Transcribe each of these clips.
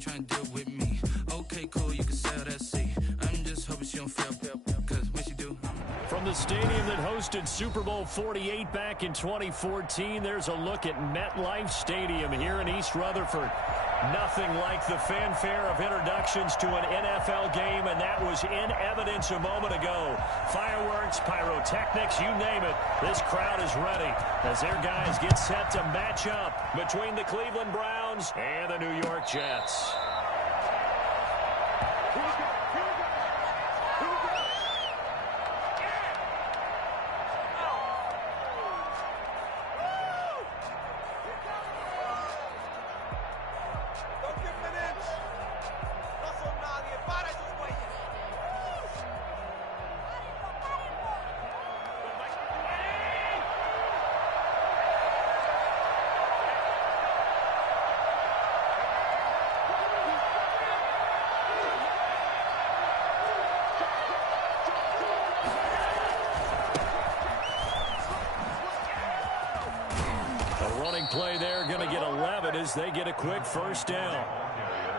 ain't trying to deal with me. Okay, cool, you can sell that seat. I'm just hoping she don't fail, cause when she do. From the stadium that hosted Super Bowl 48 back in 2014, there's a look at MetLife Stadium here in East Rutherford. Nothing like the fanfare of introductions to an NFL game, and that was in evidence a moment ago. Fireworks, pyrotechnics, you name it. This crowd is ready as their guys get set to match up between the Cleveland Browns and the New York Jets. Play there, going to get 11 as they get a quick first down.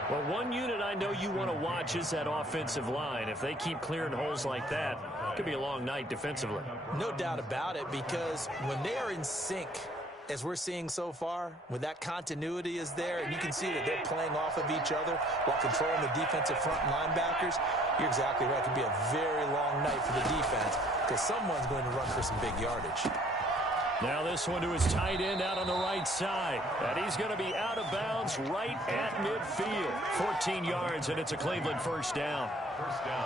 Well, one unit I know you want to watch is that offensive line. If they keep clearing holes like that, it could be a long night defensively. No doubt about it, because when they are in sync, as we're seeing so far, when that continuity is there, and you can see that they're playing off of each other while controlling the defensive front linebackers, you're exactly right. It could be a very long night for the defense because someone's going to run for some big yardage. Now this one to his tight end out on the right side. And he's going to be out of bounds right at midfield. 14 yards, and it's a Cleveland first down.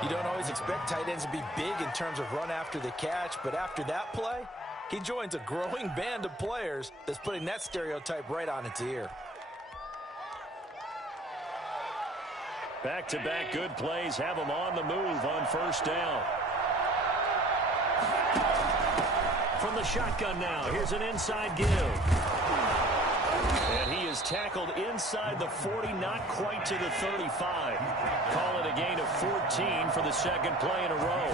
You don't always expect tight ends to be big in terms of run after the catch, but after that play, he joins a growing band of players that's putting that stereotype right on its ear. Back-to-back good plays have him on the move on first down. From the shotgun now, here's an inside give. And he is tackled inside the 40, not quite to the 35. Call it a gain of 14 for the second play in a row.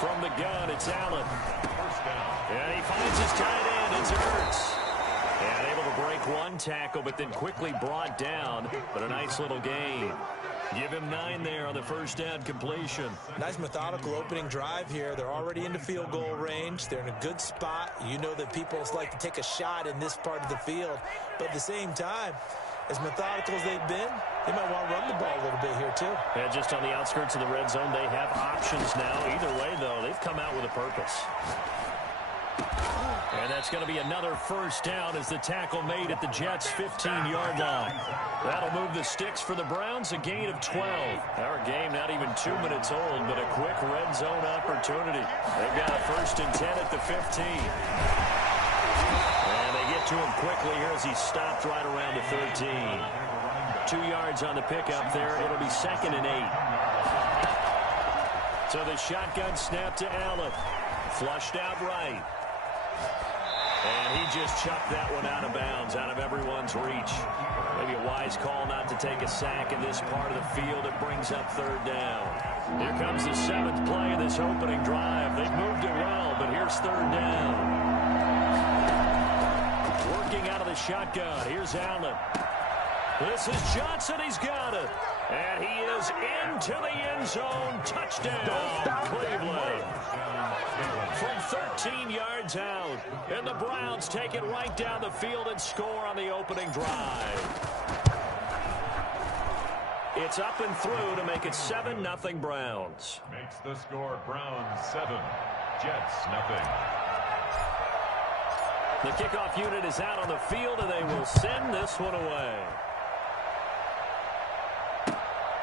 From the gun, it's Allen. And he finds his tight end, it's Ertz. And able to break one tackle, but then quickly brought down. But a nice little gain. Give him 9 there on the first down completion. Nice methodical opening drive here. They're already into field goal range. They're in a good spot. You know that people like to take a shot in this part of the field. But at the same time, as methodical as they've been, they might want to run the ball a little bit here too. Yeah, just on the outskirts of the red zone, they have options now. Either way, though, they've come out with a purpose. And that's going to be another first down as the tackle made at the Jets' 15-yard line. That'll move the sticks for the Browns, a gain of 12. Our game not even 2 minutes old, but a quick red zone opportunity. They've got a 1st and 10 at the 15. And they get to him quickly here as he stopped right around the 13. 2 yards on the pickup there. It'll be 2nd and 8. So the shotgun snap to Allen. Flushed out right. And he just chucked that one out of bounds, out of everyone's reach. Maybe a wise call not to take a sack in this part of the field. It brings up 3rd down. Here comes the 7th play of this opening drive. They've moved it well, but here's 3rd down. Working out of the shotgun. Here's Allen. This is Johnson. He's got it. And he is into the end zone. Touchdown, Cleveland. From 13 yards out. And the Browns take it right down the field and score on the opening drive. It's up and through to make it 7-0 Browns. Makes the score Browns 7, Jets 0. The kickoff unit is out on the field, and they will send this one away.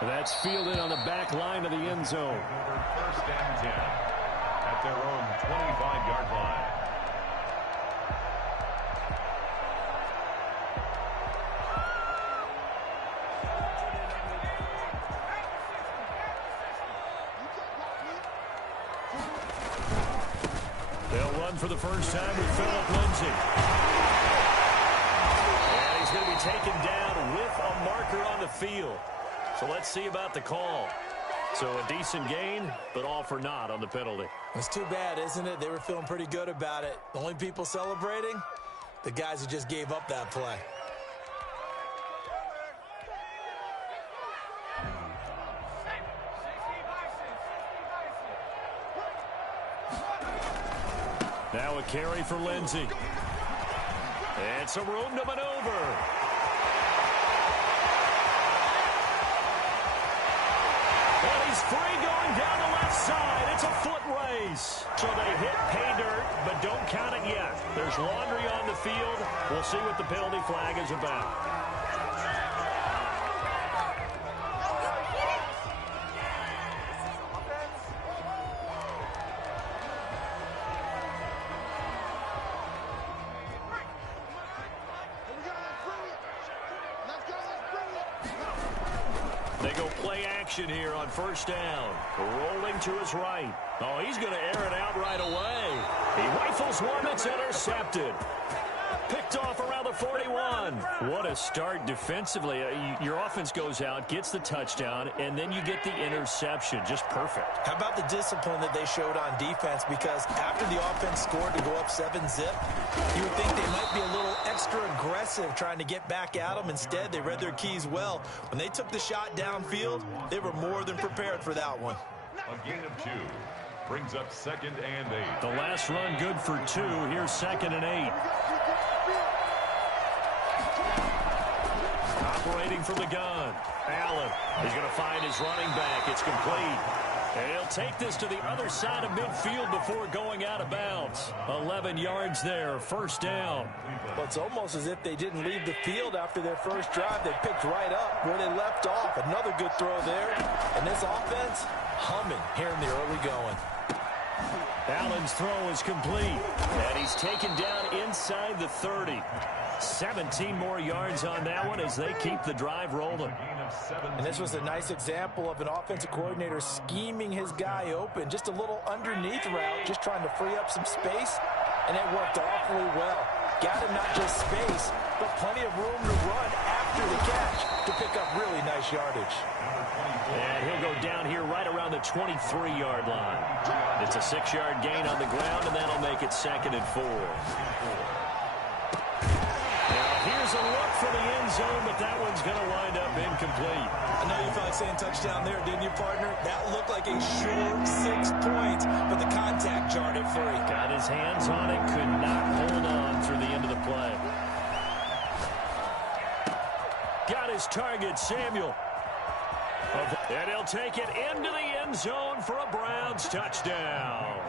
That's fielded on the back line of the end zone. 1st and 10 at their own 25-yard line. They'll run for the first time with Phillip Lindsay. And he's going to be taken down with a marker on the field. So let's see about the call. So a decent gain, but all for naught on the penalty. It's too bad, isn't it? They were feeling pretty good about it. The only people celebrating, the guys who just gave up that play. Now a carry for Lindsey. And some room to maneuver. And he's free going down the left side. It's a foot race. So they hit pay dirt, but don't count it yet. There's laundry on the field. We'll see what the penalty flag is about. They go play action here on first down. Rolling to his right. Oh, he's going to air it out right away. He rifles one that's intercepted. Picked off around the 41. What a start defensively. Your offense goes out, gets the touchdown, and then you get the interception. Just perfect. How about the discipline that they showed on defense? Because after the offense scored to go up 7-zip, you would think they might be a little extra aggressive trying to get back at them. Instead, they read their keys well. When they took the shot downfield, they were more than prepared for that one. A gain of 2 brings up 2nd and 8. The last run good for 2. Here's 2nd and 8. Operating from the gun. Allen is going to find his running back. It's complete. And he'll take this to the other side of midfield before going out of bounds. 11 yards there, first down. Well, it's almost as if they didn't leave the field after their first drive. They picked right up where they left off. Another good throw there. And this offense, humming here in the early going. Allen's throw is complete. And he's taken down inside the 30. 17 more yards on that one as they keep the drive rolling. And this was a nice example of an offensive coordinator scheming his guy open. Just a little underneath route, just trying to free up some space. And it worked awfully well. Got him not just space, but plenty of room to run after the catch to pick up really nice yardage. And he'll go down here right around the 23-yard line. It's a 6-yard gain on the ground, and that'll make it 2nd and 4. Here's a look for the end zone, but that one's going to wind up incomplete. I know you felt like saying touchdown there, didn't you, partner? That looked like a short 6 points, but the contact jarred it free. Got his hands on it, could not hold on through the end of the play. Got his target, Samuel. And he'll take it into the end zone for a Browns touchdown.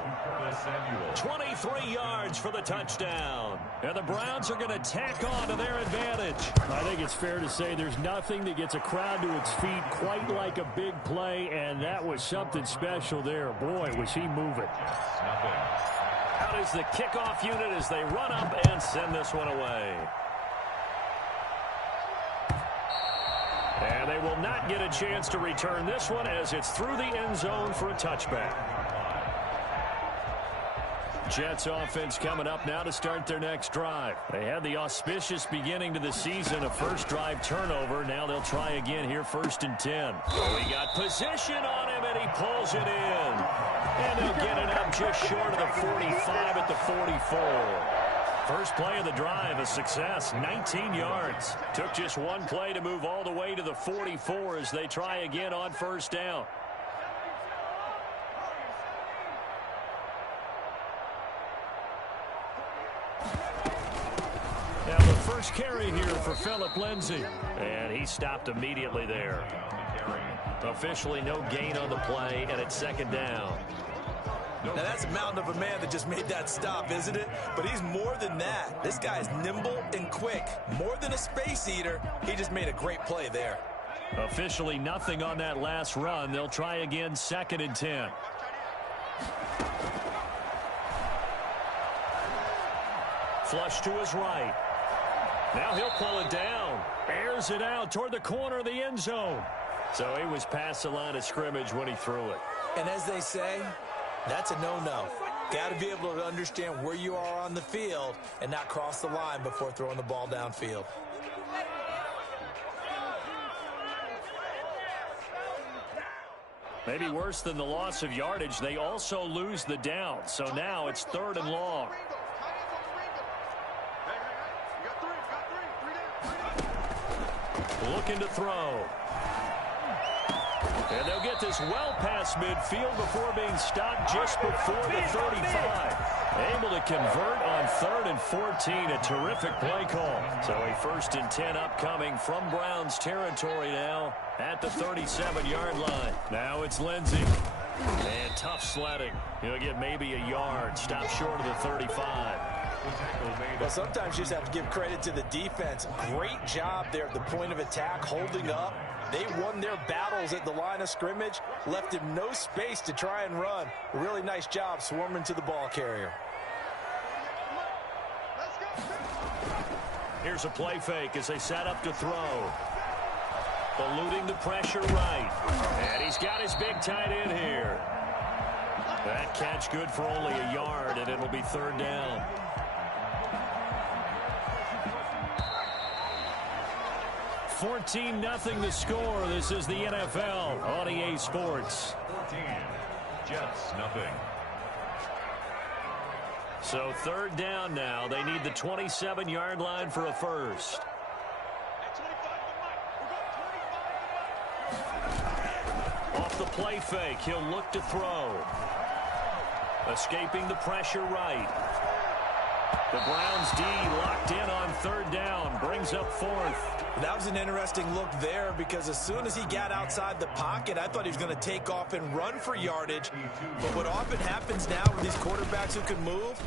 23 yards for the touchdown. And the Browns are going to tack on to their advantage. I think it's fair to say there's nothing that gets a crowd to its feet quite like a big play, and that was something special there. Boy, was he moving. Out is the kickoff unit as they run up and send this one away. And they will not get a chance to return this one as it's through the end zone for a touchback. Jets offense coming up now to start their next drive. They had the auspicious beginning to the season, a first drive turnover. Now they'll try again here, 1st and 10. We got position on him, and he pulls it in. And they'll get it up just short of the 45 at the 44. First play of the drive, a success, 19 yards. Took just one play to move all the way to the 44 as they try again on first down. Now the first carry here for Phillip Lindsay. And he stopped immediately there. Officially no gain on the play, and it's 2nd down. Now, that's a mountain of a man that just made that stop, isn't it? But he's more than that. This guy's nimble and quick. More than a space eater, he just made a great play there. Officially nothing on that last run. They'll try again, 2nd and 10. Flush to his right. Now he'll pull it down. Airs it out toward the corner of the end zone. So he was past the line of scrimmage when he threw it. And as they say, that's a no-no. Got to be able to understand where you are on the field and not cross the line before throwing the ball downfield. Maybe worse than the loss of yardage, they also lose the down. So now it's 3rd and long. Looking to throw. And they'll get this well past midfield before being stopped just before the 35. Able to convert on 3rd and 14. A terrific play call. So a 1st and 10 upcoming from Browns territory now at the 37-yard line. Now it's Lindsey. And tough sledding. He'll get maybe a yard. Stop short of the 35. Well, sometimes you just have to give credit to the defense. Great job there at the point of attack, holding up. They won their battles at the line of scrimmage, left him no space to try and run. A really nice job swarming to the ball carrier. Here's a play fake as they set up to throw. Eluding the pressure right. And he's got his big tight end here. That catch good for only a yard, and it'll be 3rd down. $14-0 the score. This is the NFL on EA Sports. 14, Jets, nothing. So 3rd down now. They need the 27-yard line for a first. Off the play fake, he'll look to throw. Escaping the pressure right. The Browns D locked in on 3rd down. Brings up 4th. That was an interesting look there because as soon as he got outside the pocket, I thought he was going to take off and run for yardage. But what often happens now with these quarterbacks who can move,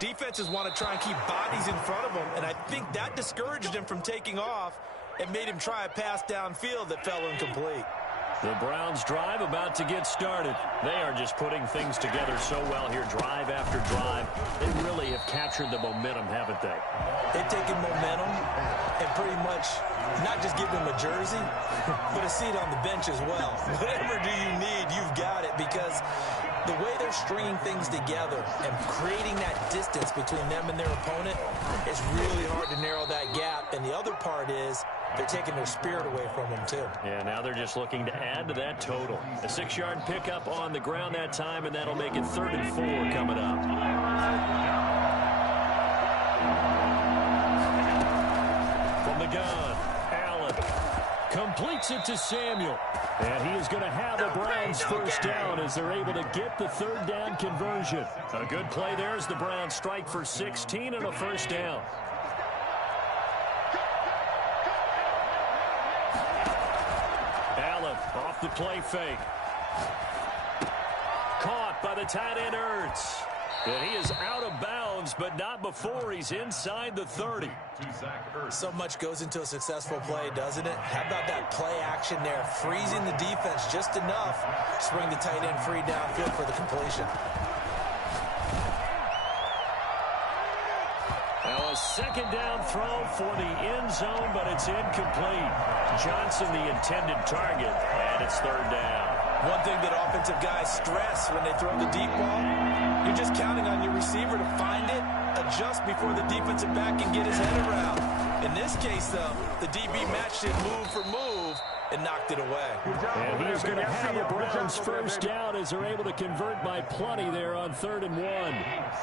defenses want to try and keep bodies in front of them. And I think that discouraged him from taking off and made him try a pass downfield that fell incomplete. The Browns drive about to get started. They are just putting things together so well here, drive after drive. They really have captured the momentum, haven't they? They've taken momentum and pretty much not just give them a jersey, but a seat on the bench as well. Whatever do you need, you've got it, because the way they're stringing things together and creating that distance between them and their opponent, it's really hard to narrow that gap. And the other part is they're taking their spirit away from them, too. Yeah, now they're just looking to add to that total. A 6-yard pickup on the ground that time, and that'll make it 3rd and 4 coming up. From the gun, Allen completes it to Samuel. And he is going to have the Browns first down as they're able to get the 3rd down conversion. A good play there as the Browns strike for 16 and a first down. Allen off the play fake. Caught by the tight end Ertz. And he is out of bounds, but not before he's inside the 30. So much goes into a successful play, doesn't it? How about that play action there? Freezing the defense just enough to bring the tight end free downfield for the completion. Now a 2nd down throw for the end zone, but it's incomplete. Johnson the intended target, and it's 3rd down. One thing that offensive guys stress when they throw the deep ball, you're just counting on your receiver to find it, adjust before the defensive back can get his head around. In this case, though, the DB matched it move for move and knocked it away. And he's going to have the Browns first down as they're able to convert by plenty there on 3rd and 1.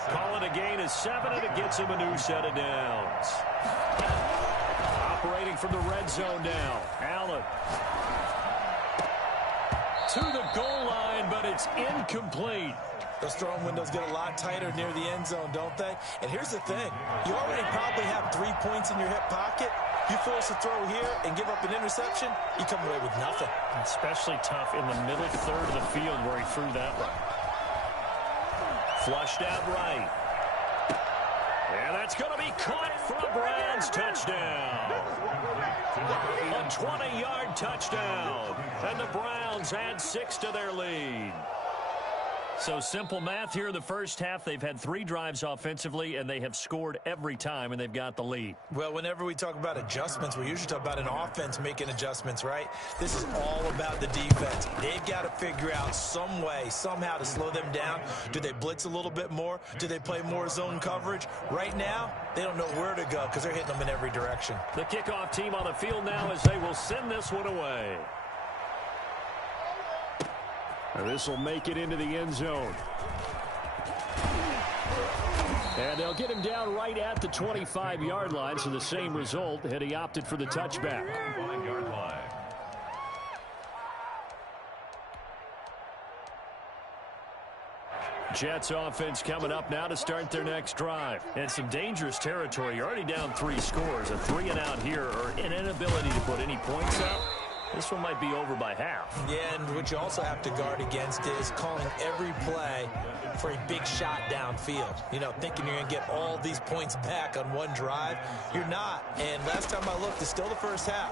Call it a gain of 7, and it gets him a new set of downs. Operating from the red zone now, Allen. To the goal line, but it's incomplete. Those throwing windows get a lot tighter near the end zone, don't they? And here's the thing. You already probably have 3 points in your hip pocket. You force a throw here and give up an interception, you come away with nothing. Especially tough in the middle 3rd of the field where he threw that one. Flushed out right. And that's going to be caught for a Browns touchdown. A 20-yard touchdown. And the Browns add 6 to their lead. So simple math here in the first half. They've had 3 drives offensively, and they have scored every time, and they've got the lead. Well, whenever we talk about adjustments, we usually talk about an offense making adjustments, right? This is all about the defense. They've got to figure out some way, somehow to slow them down. Do they blitz a little bit more? Do they play more zone coverage? Right now, they don't know where to go because they're hitting them in every direction. The kickoff team on the field now as they will send this one away. This will make it into the end zone. And they'll get him down right at the 25-yard line, so the same result had he opted for the touchback. 25-yard line. Jets offense coming up now to start their next drive. And some dangerous territory. You're already down 3 scores. A 3-and-out here or an inability to put any points up. This one might be over by half. Yeah, and what you also have to guard against is calling every play for a big shot downfield. You know, thinking you're going to get all these points back on one drive. You're not. And last time I looked, it's still the first half.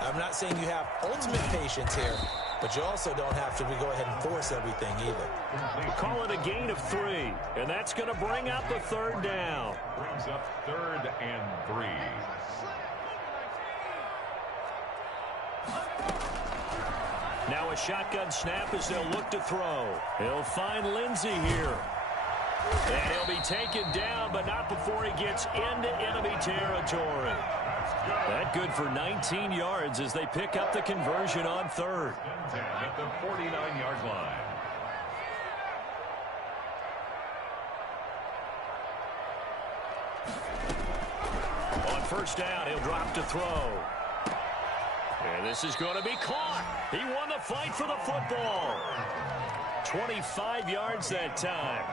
I'm not saying you have ultimate patience here, but you also don't have to go ahead and force everything either. We'll call it a gain of 3, and that's going to bring up the 3rd down. Brings up 3rd and 3. Now a shotgun snap as they'll look to throw. He'll find Lindsey here. And he'll be taken down, but not before he gets into enemy territory. That good for 19 yards as they pick up the conversion on 3rd. At the 49-yard line. On 1st down, he'll drop to throw. And this is going to be caught. He won the fight for the football. 25 yards that time.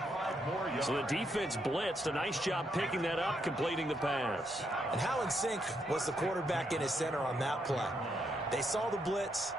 So the defense blitzed. A nice job picking that up, completing the pass. And how in sync was the quarterback in his center on that play? They saw the blitz,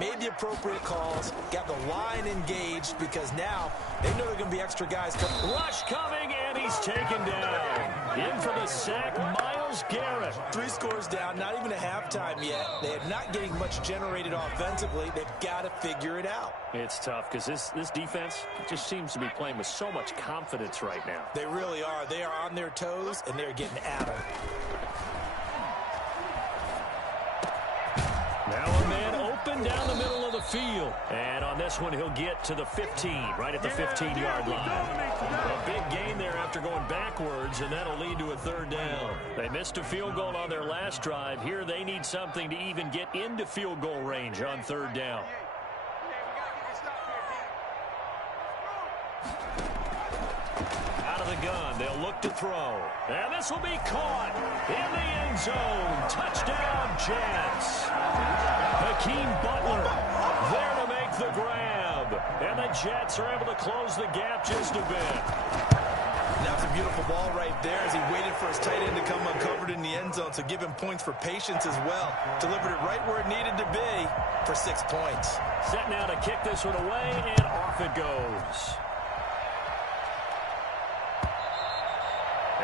made the appropriate calls, got the line engaged because now they know there are going to be extra guys coming. Rush coming, and he's taken down. In for the sack, Myles Garrett. 3 scores down, not even a halftime yet. They are not getting much generated offensively. They've got to figure it out. It's tough because this defense just seems to be playing with so much confidence right now. They really are. They are on their toes, and they're getting at them. Now a man open down the middle of the field. And on this one, he'll get to the 15, right at the 15-yard line. A big gain there after going backwards, and that'll lead to a 3rd down. They missed a field goal on their last drive. Here they need something to even get into field goal range on 3rd down. Out of the gun, they'll look to throw. And this will be caught in the end zone. Touchdown, Jets. Hakeem Butler there to make the grab. And the Jets are able to close the gap just a bit. That was a beautiful ball right there as he waited for his tight end to come uncovered in the end zone. So give him points for patience as well. Delivered it right where it needed to be for 6 points. Set now to kick this one away, and off it goes.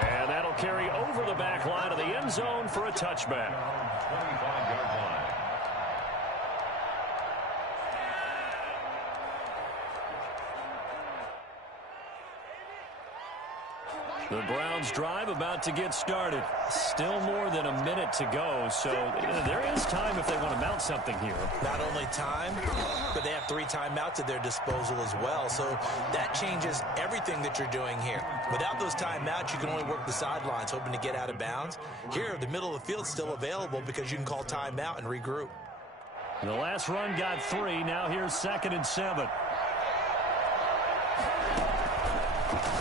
And that'll carry over the back line of the end zone for a touchback. 25-yard line. The Browns drive about to get started. Still more than a minute to go, so there is time if they want to mount something here. Not only time, but they have 3 timeouts at their disposal as well. So that changes everything that you're doing here. Without those timeouts, you can only work the sidelines, hoping to get out of bounds. Here, the middle of the field's still available because you can call timeout and regroup. The last run got 3. Now here's 2nd and 7.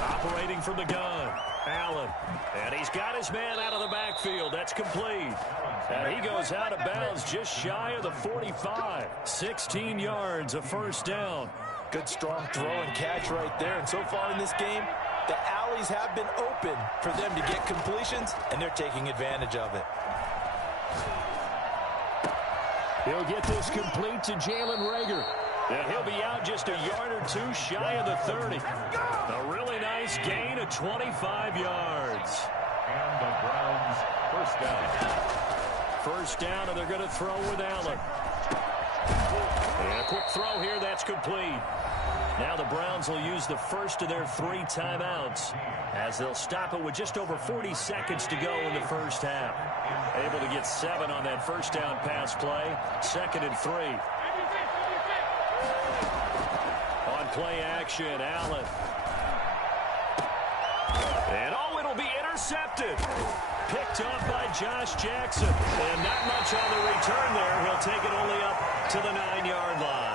Operating from the gun, Allen. And he's got his man out of the backfield. That's complete. And he goes out of bounds just shy of the 45. 16 yards, a 1st down. Good strong throw and catch right there. And so far in this game, the alleys have been open for them to get completions, and they're taking advantage of it. He'll get this complete to Jalen Reagor. And he'll be out just a yard or 2 shy of the 30. A really nice gain of 25 yards. And the Browns 1st down. 1st down, and they're going to throw with Allen. And a quick throw here, that's complete. Now the Browns will use the first of their 3 timeouts as they'll stop it with just over 40 seconds to go in the 1st half. Able to get 7 on that 1st down pass play. 2nd and 3. On play action, Allen. And it'll be intercepted. Picked up by Josh Jackson. And not much on the return there. He'll take it only up to the 9-yard line.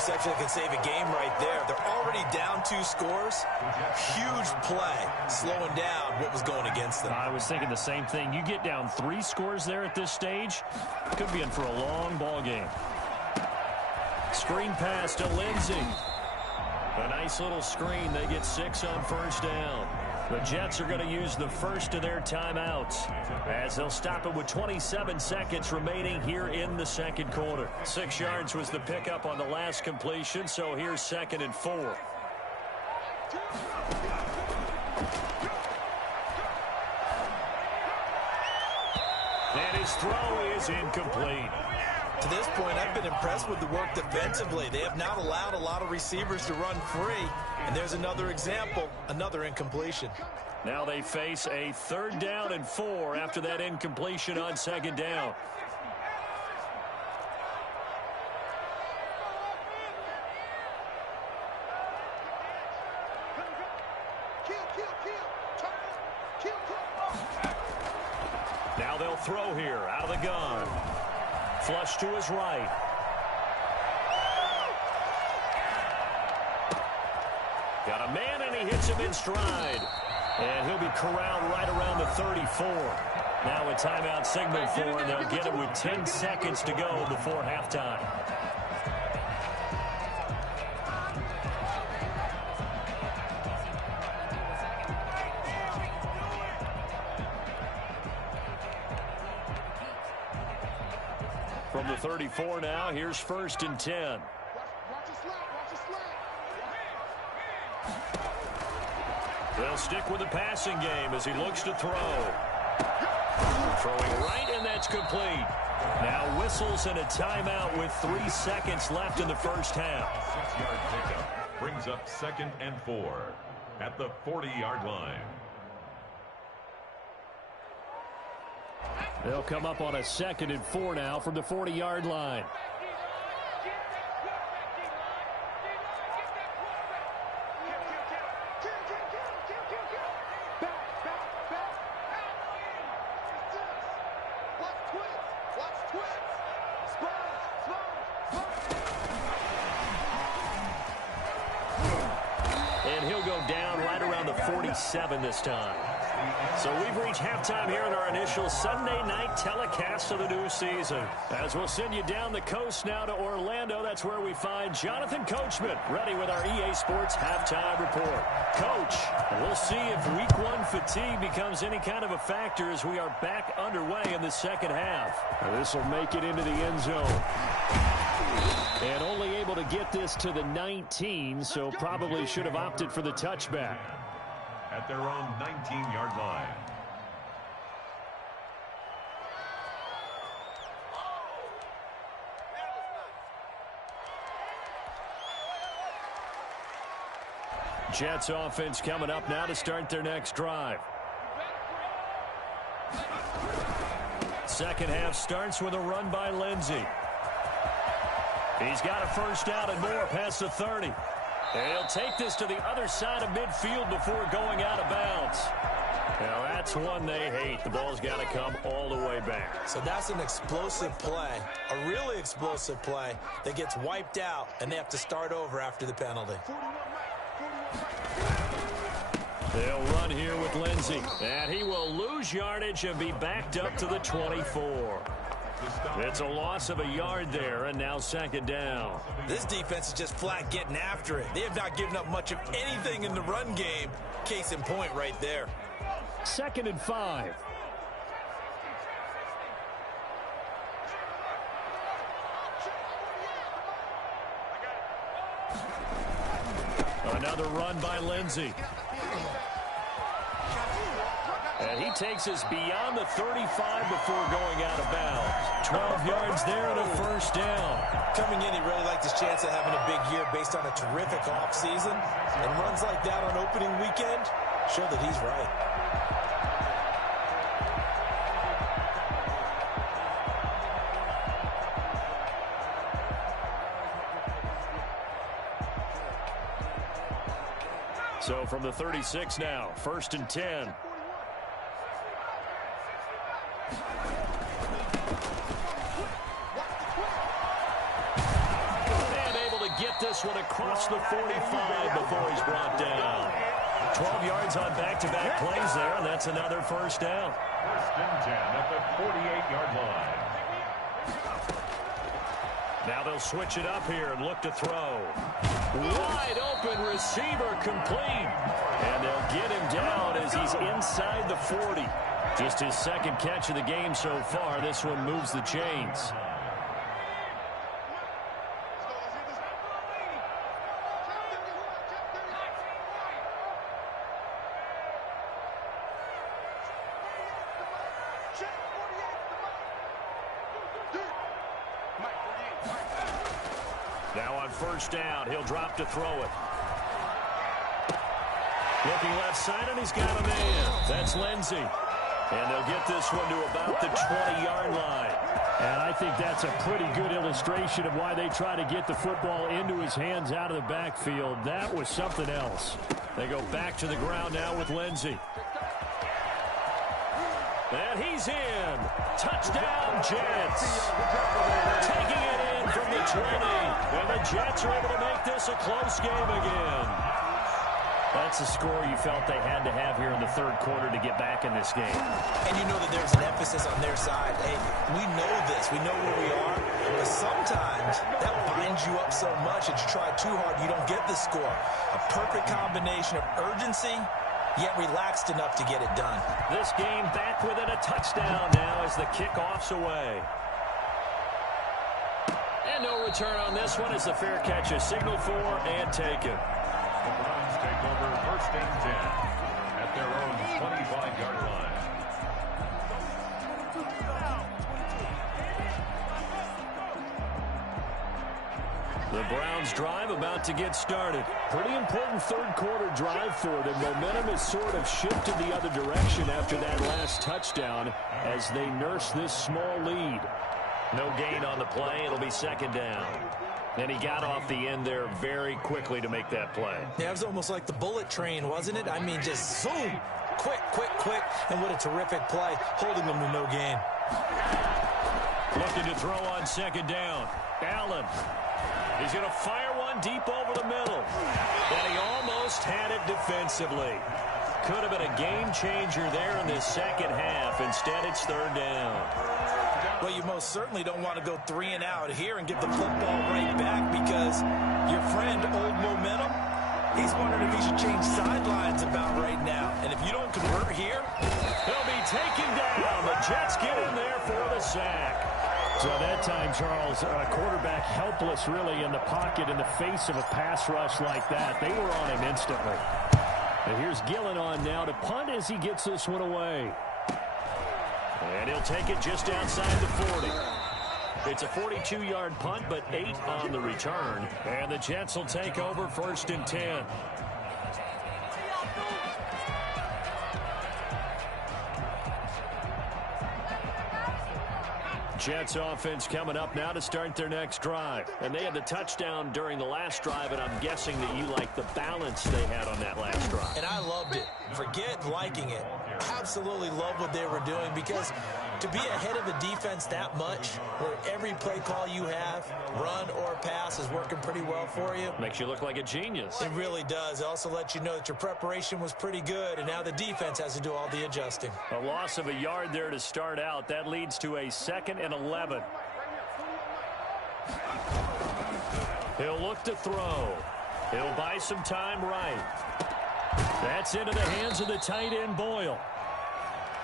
interception that can save a game right there. They're already down 2 scores. Huge play, slowing down what was going against them. I was thinking the same thing. You get down 3 scores there at this stage, could be in for a long ball game. Screen pass to Lindsey. A nice little screen. They get 6 on first down. The Jets are going to use the first of their timeouts as they'll stop it with 27 seconds remaining here in the second quarter. 6 yards was the pickup on the last completion, so here's 2nd and 4. And his throw is incomplete. To this point, I've been impressed with the work defensively. They have not allowed a lot of receivers to run free. And there's another example, another incompletion. Now they face a 3rd down and 4 after that incompletion on 2nd down. Now they'll throw here out of the gun. Flush to his right. Got a man, and he hits him in stride. And he'll be corralled right around the 34. Now a timeout signal for, and they'll get him with 10 seconds to go before halftime. From the 34 now, here's 1st and 10. They'll stick with the passing game as he looks to throw. Throwing right, and that's complete. Now whistles and a timeout with 3 seconds left in the first half. 6-yard pickup brings up 2nd and 4 at the 40-yard line. They'll come up on a 2nd and 4 now from the 40-yard line. And he'll go down right around the 47 this time. So we've reached halftime here in our initial Sunday night telecast of the new season. As we'll send you down the coast now to Orlando, that's where we find Jonathan Coachman ready with our EA Sports halftime report. Coach, we'll see if week 1 fatigue becomes any kind of a factor as we are back underway in the second half. This will make it into the end zone. And only able to get this to the 19, so probably should have opted for the touchback. At their own 19-yard line. Jets offense coming up now to start their next drive. Second half starts with a run by Lindsey. He's got a first down and more past the 30. And he'll take this to the other side of midfield before going out of bounds. Now that's one they hate. The ball's got to come all the way back. So that's an explosive play, a really explosive play that gets wiped out, and they have to start over after the penalty. They'll run here with Lindsey. And he will lose yardage and be backed up to the 24. It's a loss of a yard there, and now 2nd down. This defense is just flat getting after it. They have not given up much of anything in the run game. Case in point right there. 2nd and 5. Another run by Lindsey. And he takes us beyond the 35 before going out of bounds. 12 yards there and a first down. Coming in, he really liked his chance of having a big year based on a terrific offseason. And runs like that on opening weekend show that he's right. So from the 36 now, 1st and 10. this one across the 45 before he's brought down. 12 yards on back-to-back plays there, and that's another first down. First and 10 at the 48-yard line. Now they'll switch it up here and look to throw. Wide open receiver complete. And they'll get him down as he's inside the 40. Just his second catch of the game so far. This one moves the chains. Now on first down, he'll drop to throw it. Looking left side, and he's got a man. That's Lindsey. And they'll get this one to about the 20-yard line. And I think that's a pretty good illustration of why they try to get the football into his hands out of the backfield. That was something else. They go back to the ground now with Lindsey. And he's in. Touchdown, Jets. Taking it in from the 20. And the Jets are able to make this a close game again. That's a score you felt they had to have here in the third quarter to get back in this game. And you know that there's an emphasis on their side. Hey, we know this. We know where we are. But sometimes that binds you up so much that you try too hard, you don't get the score. A perfect combination of urgency, yet relaxed enough to get it done. This game back within a touchdown now as the kickoff's away. And no return on this one as the fair catch is signaled for and taken. The Browns take over first and 10 at their own 25-yard line. The Browns drive about to get started. Pretty important third quarter drive for them. Momentum has sort of shifted the other direction after that last touchdown as they nurse this small lead. No gain on the play. It'll be second down. And he got off the end there very quickly to make that play. Yeah, it was almost like the bullet train, wasn't it? I mean, just zoom. Quick, quick, quick. And what a terrific play, holding them to no gain. Looking to throw on second down. Allen. He's going to fire one deep over the middle. And he almost had it defensively. Could have been a game changer there in this second half. Instead, it's third down. Well, you most certainly don't want to go 3 and out here and give the football right back because your friend, Old Momentum, he's wondering if he should change sidelines about right now. And if you don't convert here, he'll be taken down. The Jets get in there for the sack. So that time, Charles, a quarterback helpless really in the pocket in the face of a pass rush like that. They were on him instantly. And here's Gillen on now to punt as he gets this one away. And he'll take it just outside the 40. It's a 42-yard punt, but 8 on the return. And the Jets will take over first and 10. Jets offense coming up now to start their next drive. And they had the touchdown during the last drive, and I'm guessing that you like the balance they had on that last drive. And I loved it. Forget liking it. Absolutely love what they were doing because to be ahead of a defense that much, where every play call you have, run or pass, is working pretty well for you. Makes you look like a genius. It really does. It also lets you know that your preparation was pretty good, and now the defense has to do all the adjusting. A loss of a yard there to start out. That leads to a 2nd and 11. He'll look to throw. He'll buy some time right. That's into the hands of the tight end, Boyle.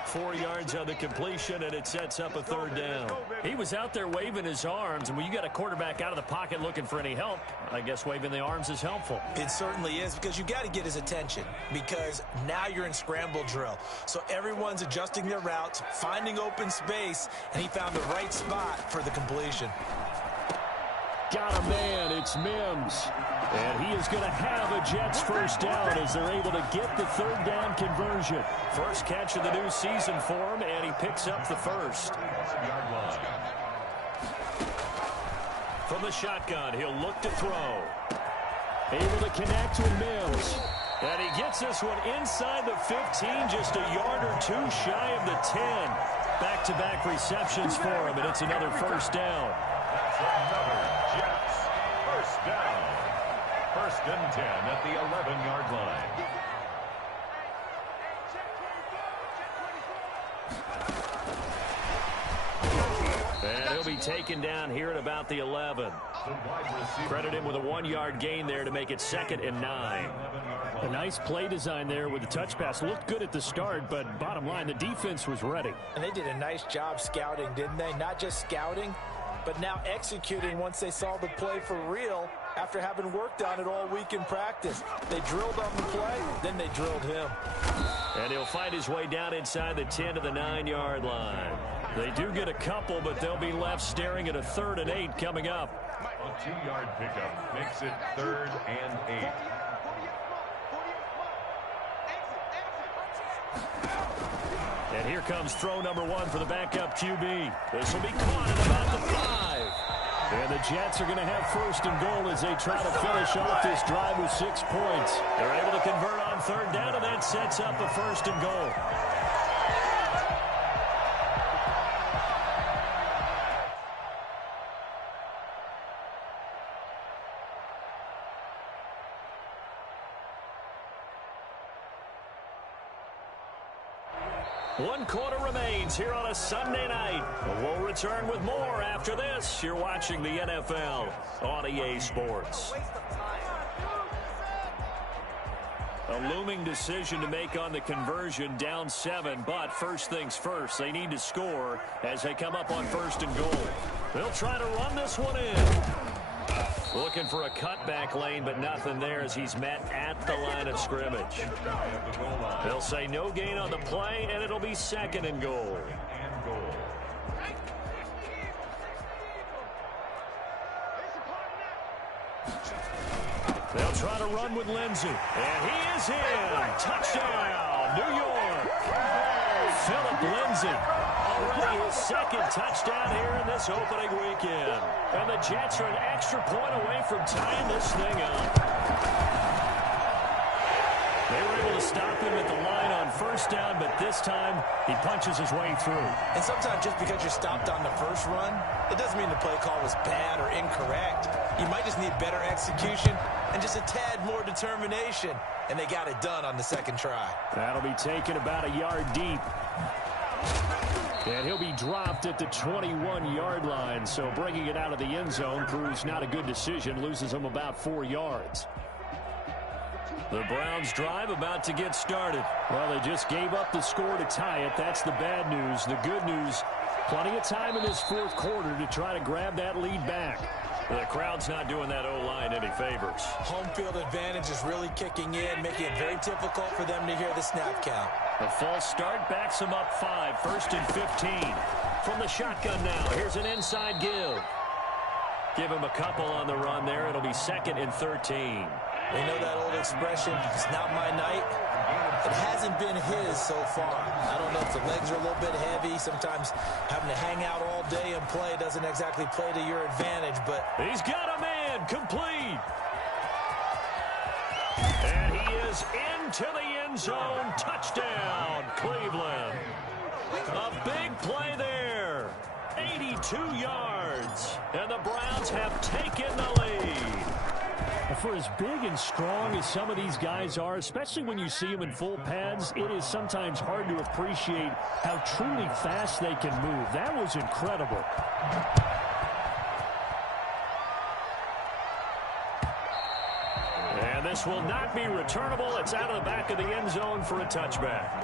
4 yards on the completion, and it sets up a third down. He was out there waving his arms, and when you got a quarterback out of the pocket looking for any help, I guess waving the arms is helpful. It certainly is, because you got to get his attention, because now you're in scramble drill. So everyone's adjusting their routes, finding open space, and he found the right spot for the completion. Got a man. It's Mims. And he is going to have a Jets first down as they're able to get the third down conversion. First catch of the new season for him, and he picks up the first. From the shotgun, he'll look to throw. Able to connect with Mims. And he gets this one inside the 15, just a yard or two shy of the 10. Back-to-back receptions for him, and it's another first down. That's another Jets first down. First and 10 at the 11-yard line. And he'll be taken down here at about the 11. Credit him with a 1-yard gain there to make it 2nd and 9. A nice play design there with the touch pass. Looked good at the start, but bottom line, the defense was ready. And they did a nice job scouting, didn't they? Not just scouting, but now executing once they saw the play for real after having worked on it all week in practice. They drilled on the play, then they drilled him. And he'll find his way down inside the 10 to the 9-yard line. They do get a couple, but they'll be left staring at a 3rd and 8 coming up. A 2-yard pickup makes it 3rd and 8. And here comes throw number 1 for the backup QB. This will be caught at about the 5. And the Jets are going to have 1st and goal as they try to finish off this drive with 6 points. They're able to convert on 3rd down, and that sets up a 1st and goal. One quarter remains here on a Sunday night. We'll return with more after this. You're watching the NFL on EA Sports. A looming decision to make on the conversion, down 7, but first things first, they need to score as they come up on 1st and goal. They'll try to run this one in. Looking for a cutback lane, but nothing there as he's met at the line of scrimmage. They'll say no gain on the play, and it'll be 2nd and goal. They'll try to run with Lindsey. And he is in. Touchdown, New York. Philip Lindsey. Already his 2nd touchdown here in this opening weekend. And the Jets are an extra point away from tying this thing up. They were able to stop him at the line on 1st down, but this time he punches his way through. And sometimes just because you're stopped on the first run, it doesn't mean the play call was bad or incorrect. You might just need better execution and just a tad more determination. And they got it done on the 2nd try. That'll be taken about a yard deep. And he'll be dropped at the 21-yard line. So bringing it out of the end zone proves not a good decision. Loses him about 4 yards. The Browns drive about to get started. Well, they just gave up the score to tie it. That's the bad news. The good news, plenty of time in this 4th quarter to try to grab that lead back. The crowd's not doing that O-line any favors. Home field advantage is really kicking in, making it very difficult for them to hear the snap count. A false start backs them up 5, 1st and 15. From the shotgun now, here's an inside give. Give him a couple on the run there. It'll be 2nd and 13. We know that old expression, it's not my night. It hasn't been his so far. I don't know if the legs are a little bit heavy. Sometimes having to hang out all day and play doesn't exactly play to your advantage, but he's got a man complete. And he is into the end zone. Touchdown, Cleveland. A big play there. 82 yards. And the Browns have taken the lead. For as big and strong as some of these guys are, especially when you see them in full pads, it is sometimes hard to appreciate how truly fast they can move. That was incredible. And this will not be returnable. It's out of the back of the end zone for a touchback.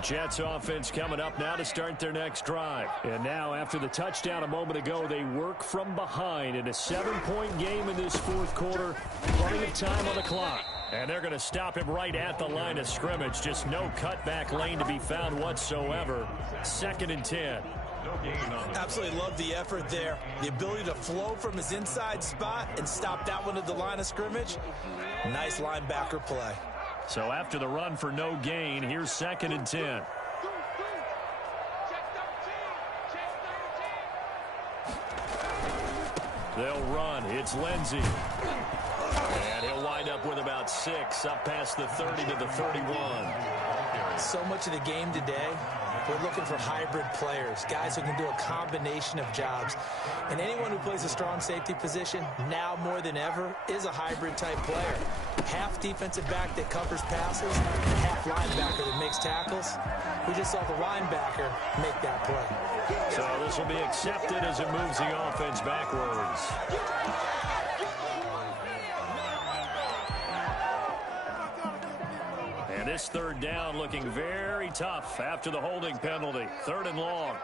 Jets offense coming up now to start their next drive. And now, after the touchdown a moment ago, they work from behind in a 7-point game in this 4th quarter. Plenty of time on the clock. And they're going to stop him right at the line of scrimmage. Just no cutback lane to be found whatsoever. 2nd and 10. Absolutely love the effort there. The ability to flow from his inside spot and stop that one at the line of scrimmage. Nice linebacker play. So after the run for no gain, here's 2nd and 10. They'll run. It's Lindsey. And he'll wind up with about 6 up past the 30 to the 31. So much of the game today, we're looking for hybrid players, guys who can do a combination of jobs. And anyone who plays a strong safety position, now more than ever, is a hybrid-type player. Half defensive back that covers passes, half linebacker that makes tackles. We just saw the linebacker make that play. So this will be accepted as it moves the offense backwards. And this third down looking very tough after the holding penalty. 3rd and long.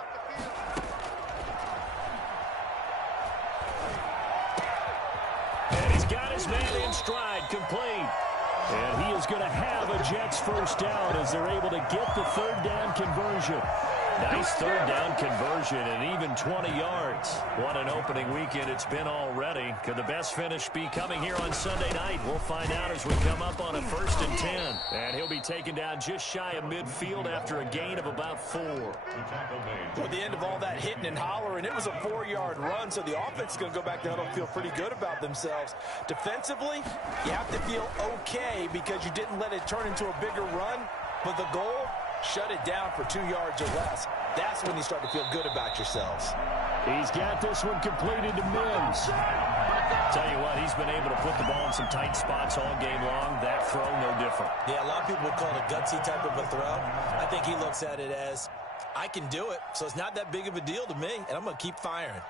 And he's got his man in stride, complete. And he is going to have a Jets first down as they're able to get the 3rd down conversion. Nice 3rd down conversion and even 20 yards. What an opening weekend it's been already. Could the best finish be coming here on Sunday night? We'll find out as we come up on a 1st and 10. And he'll be taken down just shy of midfield after a gain of about 4. At the end of all that hitting and hollering, it was a 4-yard run, so the offense is going to go back down and feel pretty good about themselves. Defensively, you have to feel okay because you didn't let it turn into a bigger run, but the goal, shut it down for 2 yards or less. That's when you start to feel good about yourselves. He's got this one completed to Mims. Tell you what, he's been able to put the ball in some tight spots all game long. That throw, no different. Yeah, a lot of people would call it a gutsy type of a throw. I think he looks at it as, I can do it, so it's not that big of a deal to me, and I'm going to keep firing.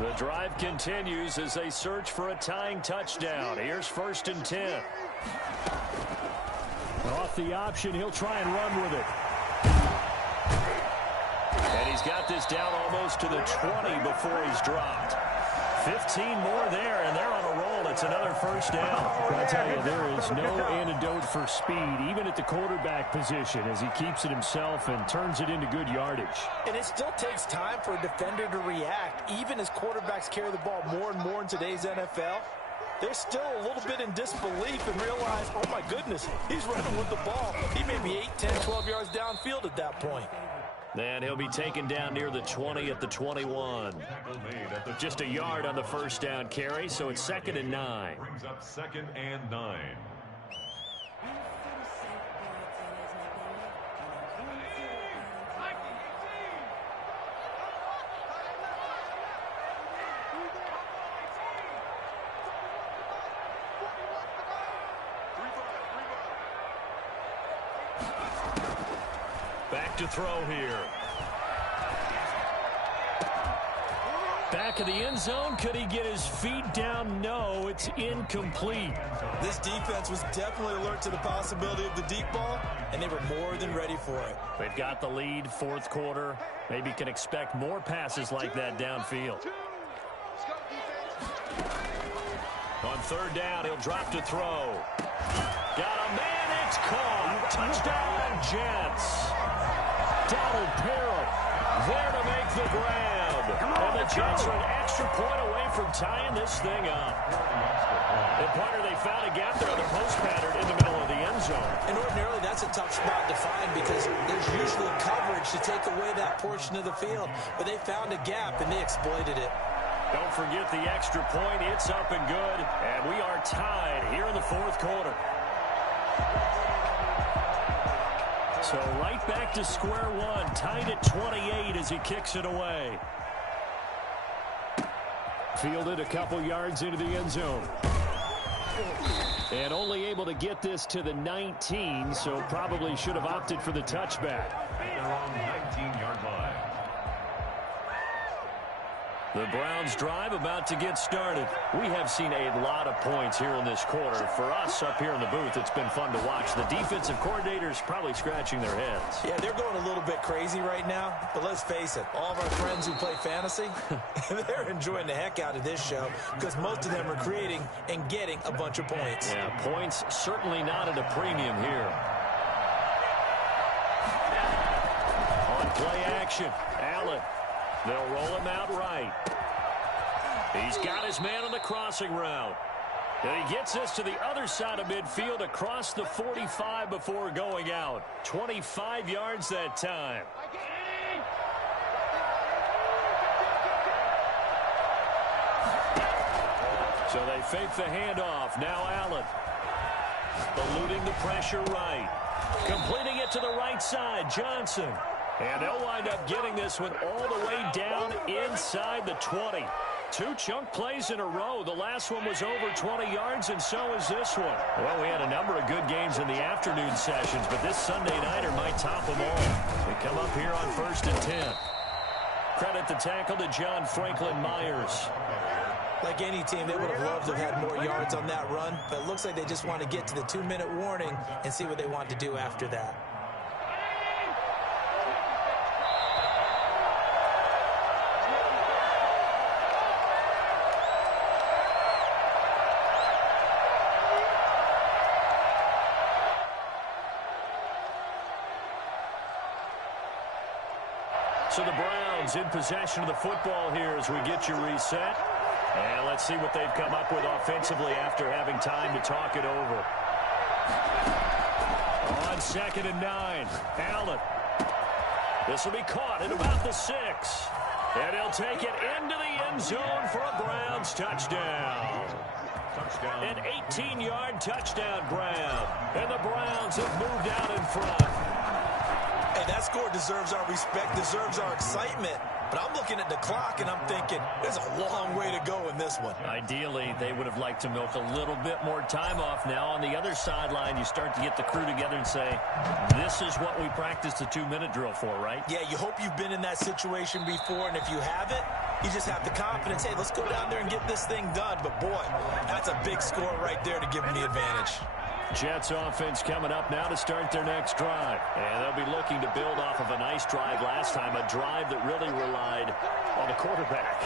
The drive continues as they search for a tying touchdown. Here's 1st and 10. Off the option, he'll try and run with it. And he's got this down almost to the 20 before he's dropped. 15 more there, and they're on a roll. It's another 1st down. I tell you, there is no antidote for speed, even at the quarterback position, as he keeps it himself and turns it into good yardage. And it still takes time for a defender to react, even as quarterbacks carry the ball more and more in today's NFL. They're still a little bit in disbelief and realize, oh my goodness, he's running with the ball. He may be 8, 10, 12 yards downfield at that point. Then he'll be taken down near the 20 at the 21. Just a yard on the 1st down carry, so it's 2nd and 9. Brings up 2nd and 9. Back to throw here. Back of the end zone. Could he get his feet down? No, it's incomplete. This defense was definitely alert to the possibility of the deep ball, and they were more than ready for it. They've got the lead, 4th quarter. Maybe can expect more passes like that downfield. On 3rd down, he'll drop to throw. Got a man, it's caught. Touchdown, Jets. Donald Parham there to make the grab. And the Jets are an extra point away from tying this thing up. And partner, they found a gap there on the post pattern in the middle of the end zone. And ordinarily, that's a tough spot to find because there's usually coverage to take away that portion of the field. But they found a gap, and they exploited it. Don't forget the extra point. It's up and good. And we are tied here in the 4th quarter. So right back to square one, tied at 28 as he kicks it away. Fielded a couple yards into the end zone. And only able to get this to the 19, so probably should have opted for the touchback. They're on the 19-yard line. The Browns drive about to get started. We have seen a lot of points here in this quarter. For us up here in the booth, it's been fun to watch. The defensive coordinators probably scratching their heads. Yeah, they're going a little bit crazy right now, but let's face it, all of our friends who play fantasy, they're enjoying the heck out of this show because most of them are creating and getting a bunch of points. Yeah, points certainly not at a premium here. On play action, Allen. They'll roll him out right. He's got his man on the crossing route. And he gets this to the other side of midfield across the 45 before going out. 25 yards that time. So they fake the handoff. Now Allen. Eluding the pressure right. Completing it to the right side, Johnson. And they'll wind up getting this one all the way down inside the 20. 2 chunk plays in a row. The last one was over 20 yards, and so is this one. Well, we had a number of good games in the afternoon sessions, but this Sunday nighter might top them all. They come up here on 1st and 10. Credit the tackle to John Franklin Myers. Like any team, they would have loved to have had more yards on that run, but it looks like they just want to get to the 2-minute warning and see what they want to do after that. So the Browns in possession of the football here as we get you reset. And let's see what they've come up with offensively after having time to talk it over. On 2nd and 9, Allen. This will be caught at about the 6. And he'll take it into the end zone for a Browns touchdown. An 18-yard touchdown grab. And the Browns have moved out in front. Hey, that score deserves our respect, deserves our excitement. But I'm looking at the clock, and I'm thinking, there's a long way to go in this one. Ideally, they would have liked to milk a little bit more time off. Now, on the other sideline, you start to get the crew together and say, this is what we practiced the 2-minute drill for, right? Yeah, you hope you've been in that situation before, and if you haven't, you just have the confidence, hey, let's go down there and get this thing done. But, boy, that's a big score right there to give them the advantage. Jets offense coming up now to start their next drive. And they'll be looking to build off of a nice drive last time, a drive that really relied on the quarterback.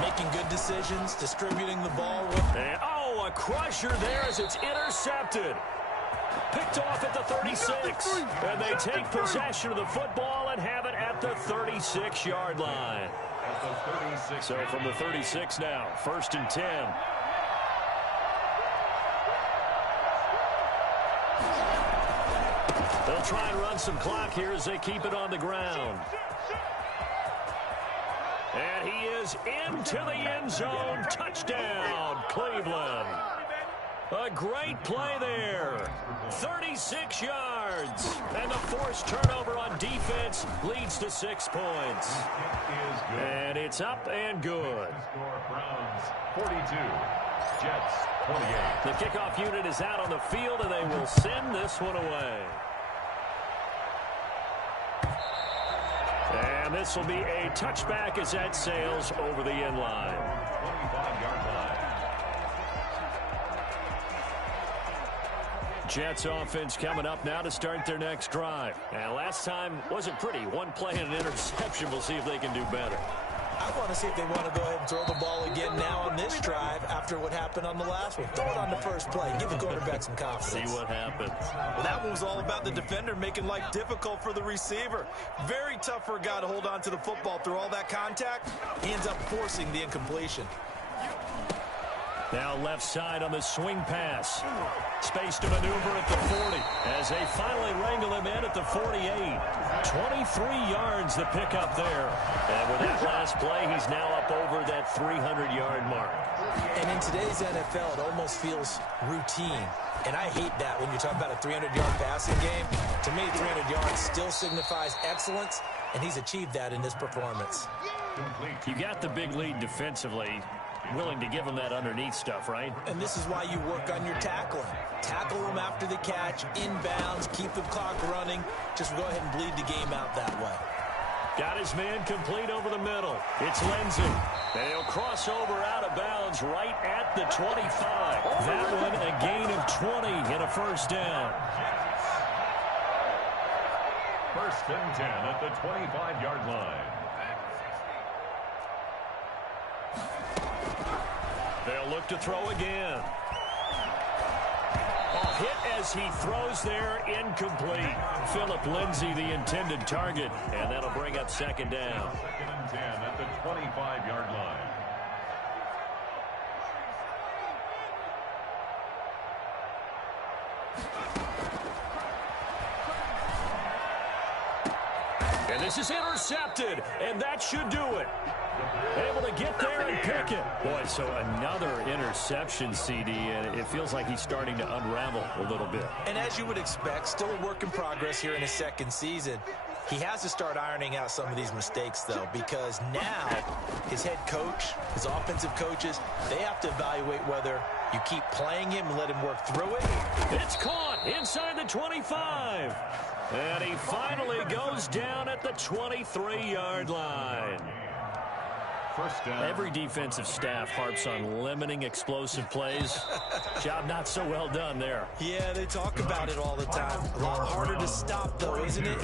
Making good decisions, distributing the ball. And, a crusher there as it's intercepted. Picked off at the 36. And they take possession of the football and have it at the 36-yard line. So from the 36 now, 1st and 10. They'll try and run some clock here as they keep it on the ground. And he is into the end zone. Touchdown, Cleveland. A great play there. 36 yards. And the forced turnover on defense leads to 6 points. And it's up and good. Browns 42, Jets 28. The kickoff unit is out on the field, and they will send this one away. And this will be a touchback as that sails over the end line. 25-yard line. Jets offense coming up now to start their next drive. And last time wasn't pretty. 1 play and an interception. We'll see if they can do better. I want to see if they want to go ahead and throw the ball again now on this drive after what happened on the last one. Throw it on the first play. Give the quarterback some confidence. See what happens. Well, that one was all about the defender making life difficult for the receiver. Very tough for a guy to hold on to the football through all that contact. He ends up forcing the incompletion. Now left side on the swing pass. Space to maneuver at the 40 as they finally wrangle him in at the 48. 23 yards the pickup there. And with that last play, he's now up over that 300-yard mark. And in today's NFL, it almost feels routine. And I hate that when you talk about a 300-yard passing game. To me, 300 yards still signifies excellence, and he's achieved that in this performance. You got the big lead defensively. Willing to give him that underneath stuff, right? And this is why you work on your tackling. Tackle them after the catch, inbounds, keep the clock running. Just go ahead and bleed the game out that way. Got his man complete over the middle. It's Lindsey. And he'll cross over out of bounds right at the 25. That one a gain of 20 and a first down. 1st and 10 at the 25-yard line. They'll look to throw again. A hit as he throws there, incomplete. Philip Lindsay, the intended target, and that'll bring up 2nd down. 2nd and 10 at the 25-yard line. And This is intercepted, and that should do it. Able to get there and pick it. Boy, so another interception, CD, and it feels like he's starting to unravel a little bit. And as you would expect, still a work in progress here in his second season. He has to start ironing out some of these mistakes, though, because now his head coach, his offensive coaches, they have to evaluate whether you keep playing him and let him work through it. It's caught inside the 25. And he finally goes down at the 23-yard line. First down. Every defensive staff harps on limiting explosive plays. Job not so well done there. Yeah, they talk about it all the time. A lot harder to stop, though, isn't it?